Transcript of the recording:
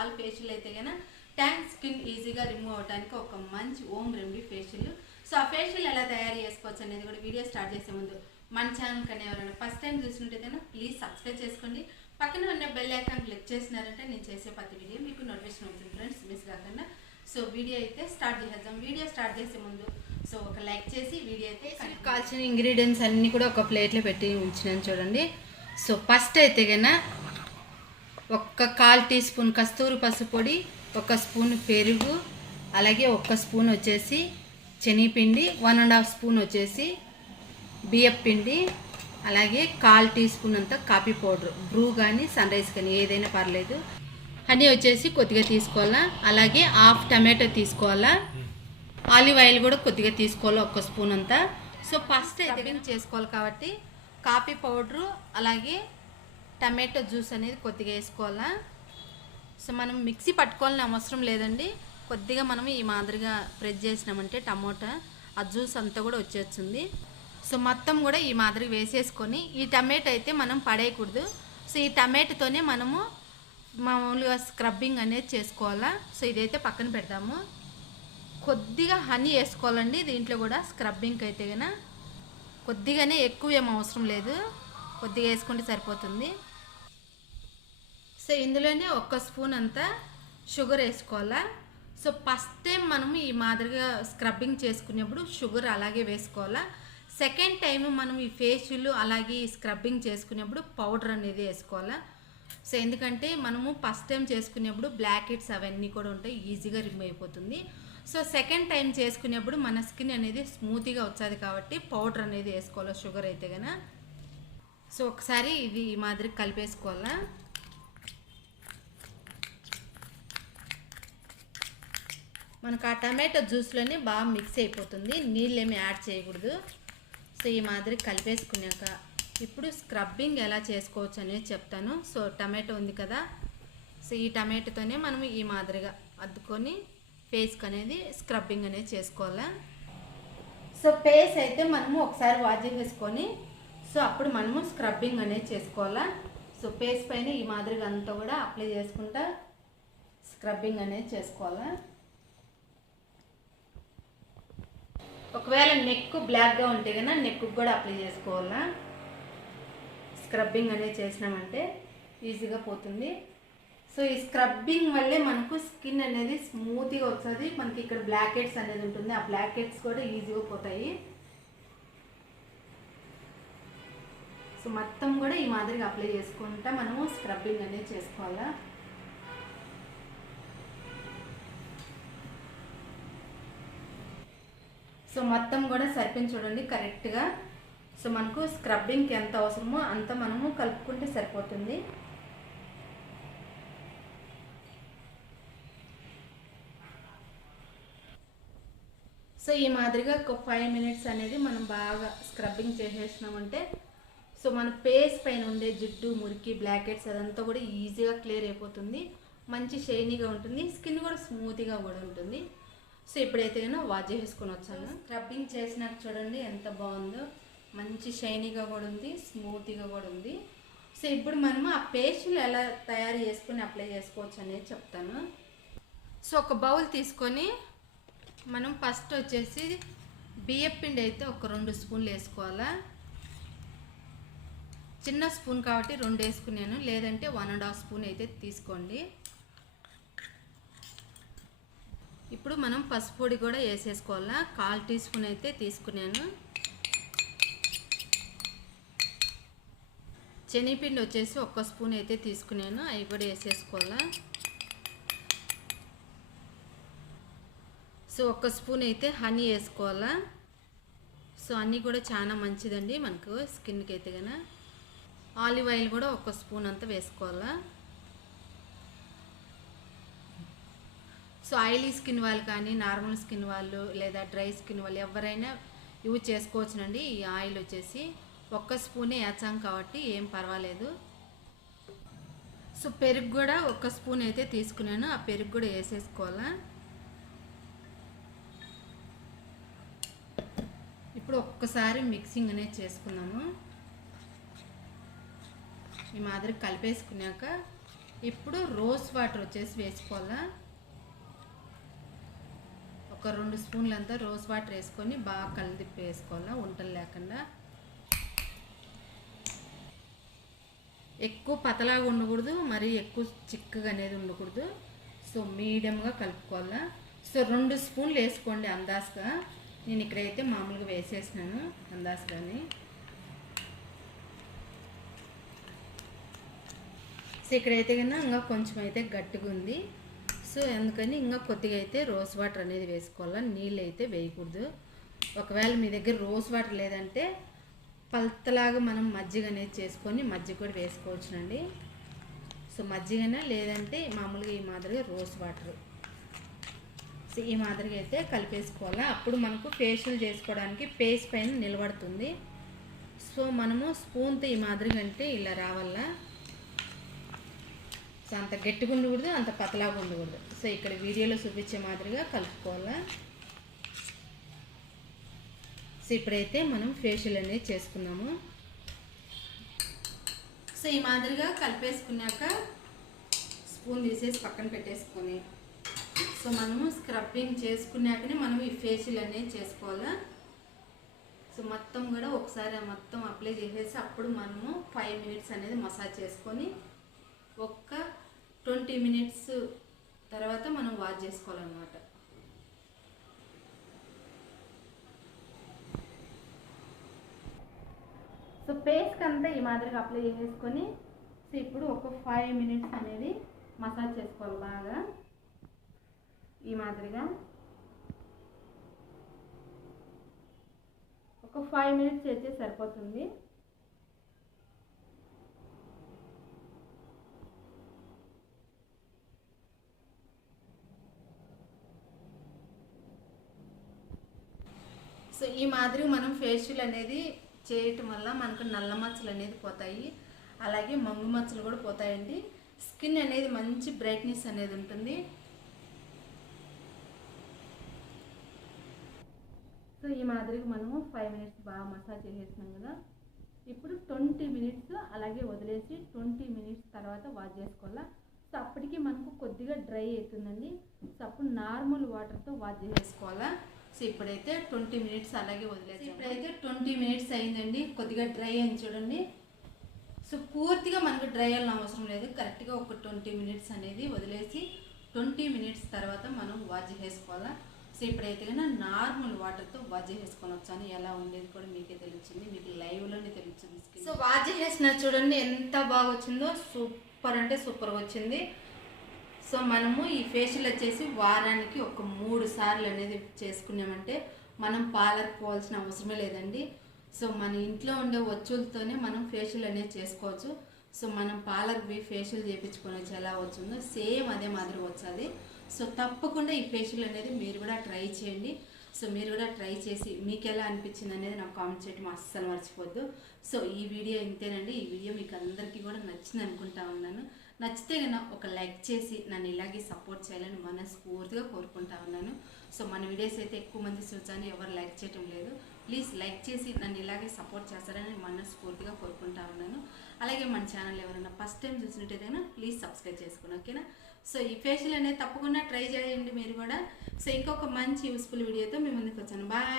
Call facial అయితే కనుక tank skin ఈజీగా రిమూవ్ అవడానికి ఒక మంచి ఓమ్ రెమెడీ ఫేషియల్ సో ఆ ఫేషియల్ ఎలా తయారు చేసుకోవచ్చు అనేది కూడా వీడియో స్టార్ట్ చేసే ముందు మన ఛానల్ కానీ ఎవరైనా ఫస్ట్ టైం చూసినట్టయితే ప్లీజ్ సబ్స్క్రైబ్ చేసుకోండి. పక్కన ఉన్న బెల్ ఐకాన్ క్లిక్ చేసినారంటే నేను చేసే ప్రతి వీడియో మీకు నోటిఫికేషన్ అవుతుంది ఫ్రెండ్స్ మిస్ కాకుండా. సో వీడియో అయితే స్టార్ట్ చేసేద్దాం. వీడియో స్టార్ట్ చేసే ముందు సో ఒక లైక్ చేసి వీడియో అయితే కాల్చిన ఇంగ్రీడియంట్స్ అన్నీ కూడా ఒక ప్లేట్లో పెట్టి ఉంచినాను చూడండి. సో ఫస్ట్ అయితే కన్నా ఒక్క కాల్ టీ స్పూన్ కస్తూరి పసుపు పొడి ఒక స్పూన్ పెరుగు అలాగే ఒక్క స్పూన్ వచ్చేసి శనగపిండి వన్ అండ్ హాఫ్ స్పూన్ వచ్చేసి బియ్యం పిండి అలాగే కాల్ టీ స్పూన్ అంతా కాఫీ పౌడర్. బ్రూ కానీ సన్ రైస్ కానీ ఏదైనా పర్లేదు. హనీ వచ్చేసి కొద్దిగా తీసుకోవాలా? అలాగే హాఫ్ టమాటో తీసుకోవాలా? ఆలివ్ ఆయిల్ కూడా కొద్దిగా తీసుకోవాలి ఒక స్పూన్ అంతా? సో ఫస్ట్ అయితే చేసుకోవాలి కాబట్టి కాఫీ పౌడరు అలాగే టమాటో జ్యూస్ అనేది కొద్దిగా వేసుకోవాలా. సో మనం మిక్సీ పట్టుకోవాలని అవసరం లేదండి. కొద్దిగా మనం ఈ మాదిరిగా ప్రెస్ చేసినామంటే టమోటా ఆ జ్యూస్ అంతా కూడా వచ్చేస్తుంది. సో మొత్తం కూడా ఈ మాదిరి వేసేసుకొని ఈ టమాటో అయితే మనం పడేయకూడదు. సో ఈ టమాటోతోనే మనము మామూలుగా స్క్రబ్బింగ్ అనేది చేసుకోవాలా. సో ఇదైతే పక్కన పెడతాము. కొద్దిగా హనీ వేసుకోవాలండి దీంట్లో కూడా స్క్రబ్బింగ్కి అయితే కన కొద్దిగానే ఎక్కువ ఏం అవసరం లేదు. కొద్దిగా వేసుకుంటే సరిపోతుంది. సో ఇందులోనే ఒక్క స్పూన్ అంతా షుగర్ వేసుకోవాలా? సో ఫస్ట్ టైం మనము ఈ మాదిరిగా స్క్రబ్బింగ్ చేసుకునేప్పుడు షుగర్ అలాగే వేసుకోవాలా? సెకండ్ టైం మనం ఈ ఫేషియల్ అలాగే ఈ స్క్రబ్బింగ్ చేసుకునేప్పుడు పౌడర్ అనేది వేసుకోవాలా? సో ఎందుకంటే మనము ఫస్ట్ టైం చేసుకునేప్పుడు బ్లాక్ హెడ్స్ అవన్నీ కూడా ఉంటాయి ఈజీగా రిమూవ్ అయిపోతుంది. సో సెకండ్ టైం చేసుకునేప్పుడు మన స్కిన్ అనేది స్మూత్గా వచ్చేది కాబట్టి పౌడర్ అనేది వేసుకోవాలి షుగర్ అయితే కనుక సో ఒకసారి ఇది ఈ మాదిరి కలిపేసుకోవాలా? మనకు ఆ టమాటో జ్యూస్లోనే బాగా మిక్స్ అయిపోతుంది. నీళ్ళు ఏమి యాడ్ చేయకూడదు. సో ఈ మాదిరి కలిపేసుకున్నాక ఇప్పుడు స్క్రబ్బింగ్ ఎలా చేసుకోవచ్చు అనేది చెప్తాను. సో టమాటో ఉంది కదా. సో ఈ టమాటోతోనే మనం ఈ మాదిరిగా అద్దుకొని ఫేస్కి అనేది స్క్రబ్బింగ్ అనేది చేసుకోవాలా. సో ఫేస్ అయితే మనము ఒకసారి వాష్ చేసేసుకొని సో అప్పుడు మనము స్క్రబ్బింగ్ అనేది చేసుకోవాలా. సో ఫేస్ పైన ఈ మాదిరిగా అంతా కూడా అప్లై చేసుకుంటా స్క్రబ్బింగ్ అనేది చేసుకోవాలా. ఒకవేళ నెక్ బ్లాక్గా ఉంటే కనుక నెక్ కూడా అప్లై చేసుకోవాలా? స్క్రబ్బింగ్ అనేది చేసినామంటే ఈజీగా పోతుంది. సో ఈ స్క్రబ్బింగ్ వల్లే మనకు స్కిన్ అనేది స్మూత్గా వస్తుంది. మనకి ఇక్కడ బ్లాక్ హెడ్స్ అనేది ఉంటుంది. ఆ బ్లాక్ హెడ్స్ కూడా ఈజీగా పోతాయి. సో మొత్తం కూడా ఈ మాదిరిగా అప్లై చేసుకుంటా మనము స్క్రబ్బింగ్ అనేది చేసుకోవాలా? సో మొత్తం కూడా సరిపోయింది చూడండి కరెక్ట్గా. సో మనకు స్క్రబ్బింగ్కి ఎంత అవసరమో అంత మనము కలుపుకుంటే సరిపోతుంది. సో ఈ మాదిరిగా ఒక ఫైవ్ మినిట్స్ అనేది మనం బాగా స్క్రబ్బింగ్ చేసేసినామంటే సో మన ఫేస్ పైన ఉండే జిడ్డు మురికి బ్లాకెట్స్ అదంతా కూడా ఈజీగా క్లియర్ అయిపోతుంది. మంచి షైనీగా ఉంటుంది. స్కిన్ కూడా స్మూత్గా కూడా ఉంటుంది. సో ఇప్పుడైతే నేను వాష్ చేసుకొని వచ్చాను. స్క్రబ్బింగ్ చేసినాక చూడండి ఎంత బాగుందో. మంచి షైనీగా కూడా ఉంది స్మూత్గా కూడా ఉంది. సో ఇప్పుడు మనము ఆ పేస్టులు ఎలా తయారు చేసుకొని అప్లై చేసుకోవచ్చు అనేది చెప్తాను. సో ఒక బౌల్ తీసుకొని మనం ఫస్ట్ వచ్చేసి బియ్యం పిండి అయితే ఒక రెండు స్పూన్లు వేసుకోవాలా. చిన్న స్పూన్ కాబట్టి రెండు వేసుకున్నాను. లేదంటే వన్ అండ్ హాఫ్ స్పూన్ అయితే తీసుకోండి. ఇప్పుడు మనం పసుపు పొడి కూడా వేసేసుకోవాలా? కాల్ టీ స్పూన్ అయితే తీసుకున్నాను. శనగపిండి వచ్చేసి ఒక్క స్పూన్ అయితే తీసుకున్నాను. అవి కూడా వేసేసుకోవాలా? సో ఒక్క స్పూన్ అయితే హనీ వేసుకోవాలా? సో అన్నీ కూడా చాలా మంచిదండి మనకు స్కిన్కి అయితే కనుక ఆలివ్ ఆయిల్ కూడా ఒక స్పూన్ అంతా వేసుకోవాలా? సో ఆయిలీ స్కిన్ వాళ్ళు కానీ నార్మల్ స్కిన్ వాళ్ళు లేదా డ్రై స్కిన్ వాళ్ళు ఎవరైనా యూజ్ చేసుకోవచ్చునండి. ఈ ఆయిల్ వచ్చేసి ఒక్క స్పూనే వేచాం కాబట్టి ఏం పర్వాలేదు. సో పెరుగు కూడా ఒక స్పూన్ అయితే తీసుకున్నాను. ఆ పెరుగు కూడా వేసేసుకోవాలా. ఇప్పుడు ఒక్కసారి మిక్సింగ్ అనేది చేసుకున్నాము ఈ మాదిరి కలిపేసుకున్నాక ఇప్పుడు రోజ్ వాటర్ వచ్చేసి వేసుకోవాలా. ఒక రెండు స్పూన్లంతా రోజ్ వాటర్ వేసుకొని బాగా కలిదిప్పి వేసుకోవాలా వంటలు లేకుండా. ఎక్కువ పతలాగా ఉండకూడదు మరి ఎక్కువ చిక్కగా అనేది ఉండకూడదు. సో మీడియంగా కలుపుకోవాలా. సో రెండు స్పూన్లు వేసుకోండి అందాజగా. నేను ఇక్కడైతే మామూలుగా వేసేసినాను అందాజగాని. సో ఇక్కడైతే కన్నా ఇంకా కొంచెం అయితే గట్టిగా ఉంది. సో అందుకని ఇంకా కొద్దిగా అయితే రోజ్ వాటర్ అనేది వేసుకోవాలి నీళ్ళు అయితే వేయకూడదు. ఒకవేళ మీ దగ్గర రోజ్ వాటర్ లేదంటే పల్తలాగా మనం మజ్జిగ అనేది చేసుకొని మజ్జిగ కూడా వేసుకోవచ్చునండి. సో మజ్జిగన లేదంటే మామూలుగా ఈ మాదిరిగా రోజ్ వాటర్. సో ఈ మాదిరిగా అయితే కలిపేసుకోవాలా. అప్పుడు మనకు ఫేషియల్ చేసుకోవడానికి ఫేస్ పైన నిలబడుతుంది. సో మనము స్పూన్తో ఈ మాదిరిగా అంటే ఇలా రావాలా. సో అంత గట్టిగా ఉండకూడదు అంత పతలాగా ఉండకూడదు సో ఇక్కడ వీడియోలో చూపించే మాదిరిగా కలుపుకోవాలా? సో ఇప్పుడైతే మనం ఫేషియల్ అనేది చేసుకున్నాము సో ఈ మాదిరిగా కలిపేసుకున్నాక స్పూన్ తీసేసి పక్కన పెట్టేసుకొని సో మనము స్క్రబ్బింగ్ చేసుకున్నాకనే మనం ఈ ఫేషియల్ అనేది చేసుకోవాలా? సో మొత్తం కూడా ఒకసారి మొత్తం అప్లై చేసేసి అప్పుడు మనము ఫైవ్ మినిట్స్ అనేది మసాజ్ చేసుకొని ఒక్క ట్వంటీ మినిట్స్ తర్వాత మనం వాష్ చేసుకోవాలన్నమాట. సో పేస్కి అంతా ఈ మాదిరిగా అప్లై చేసేసుకొని సో ఇప్పుడు ఒక ఫైవ్ మినిట్స్ అనేది మసాజ్ చేసుకోవాలి బాగా. ఈ మాదిరిగా. ఒక ఫైవ్ మినిట్స్ చేస్తే సరిపోతుంది సో ఈ మాదిరి మనం ఫేషియల్ అనేది చేయటం వల్ల మనకు నల్ల మచ్చలు అనేది పోతాయి. అలాగే మంగు మచ్చలు కూడా పోతాయండి. స్కిన్ అనేది మంచి బ్రైట్నెస్ అనేది ఉంటుంది. సో ఈ మాదిరిగా మనము ఫైవ్ మినిట్స్ బాగా మసాజ్ చేసేసినాం కదా. ఇప్పుడు ట్వంటీ మినిట్స్ అలాగే వదిలేసి ట్వంటీ మినిట్స్ తర్వాత వాష్ చేసుకోవాలా? సో అప్పటికి మనకు కొద్దిగా డ్రై అవుతుందండి. సో అప్పుడు నార్మల్ వాటర్తో వాష్ చేసేసుకోవాలా సో ఇప్పుడైతే ట్వంటీ మినిట్స్ అలాగే వదిలేసి ఇప్పుడైతే ట్వంటీ మినిట్స్ అయిందండి. కొద్దిగా డ్రై అయింది చూడండి. సో పూర్తిగా మనకు డ్రై అవ్వాలని అవసరం లేదు. కరెక్ట్గా ఒక ట్వంటీ మినిట్స్ అనేది వదిలేసి ట్వంటీ మినిట్స్ తర్వాత మనం వాష్ చేసుకోవాలా సో ఇప్పుడైతే కన్నా నార్మల్ వాటర్తో వాష్ చేసుకోవచ్చు అని ఎలా ఉండేది కూడా మీకే తెలుస్తుంది. మీకు లైవ్లోనే తెలుస్తుంది సో వాష్ చేసిన చూడండి ఎంత బాగా వచ్చిందో సూపర్ అంటే సూపర్గా వచ్చింది. సో మనము ఈ ఫేషియల్ వచ్చేసి వారానికి ఒక మూడు సార్లు అనేది చేసుకున్నామంటే మనం పార్లర్ పోవాల్సిన అవసరమే లేదండి. సో మన ఇంట్లో ఉండే వచ్చులతోనే మనం ఫేషియల్ అనేది చేసుకోవచ్చు. సో మనం పార్లర్ పోయి ఫేషియల్ చేయించుకొని వచ్చి ఎలా వచ్చిందో సేమ్ అదే మాదిరి వచ్చేది. సో తప్పకుండా ఈ ఫేషియల్ అనేది మీరు కూడా ట్రై చేయండి. సో మీరు కూడా ట్రై చేసి మీకు ఎలా అనిపించింది అనేది నాకు కామెంట్ చేయడం అస్సలు మర్చిపోద్దు. సో ఈ వీడియో ఇంతేనండి. ఈ వీడియో మీకు అందరికీ కూడా నచ్చింది అనుకుంటా ఉన్నాను. నచ్చితే కనుక ఒక లైక్ చేసి నన్ను ఇలాగే సపోర్ట్ చేయాలని మనస్ఫూర్తిగా కోరుకుంటా ఉన్నాను. సో మన వీడియోస్ అయితే ఎక్కువ మంది చూసాను ఎవరు లైక్ చేయటం లేదు. ప్లీజ్ లైక్ చేసి నన్ను ఇలాగే సపోర్ట్ చేస్తారని మనస్ఫూర్తిగా కోరుకుంటా ఉన్నాను. అలాగే మన ఛానల్ ఎవరైనా ఫస్ట్ టైం చూసినట్టయితే ప్లీజ్ సబ్స్క్రైబ్ చేసుకోండి ఓకేనా? సో ఈ ఫేషియల్ అనేది తప్పకుండా ట్రై చేయండి మీరు కూడా. సో ఇంకొక మంచి యూస్ఫుల్ వీడియోతో మీ ముందుకు వచ్చాను. బాయ్!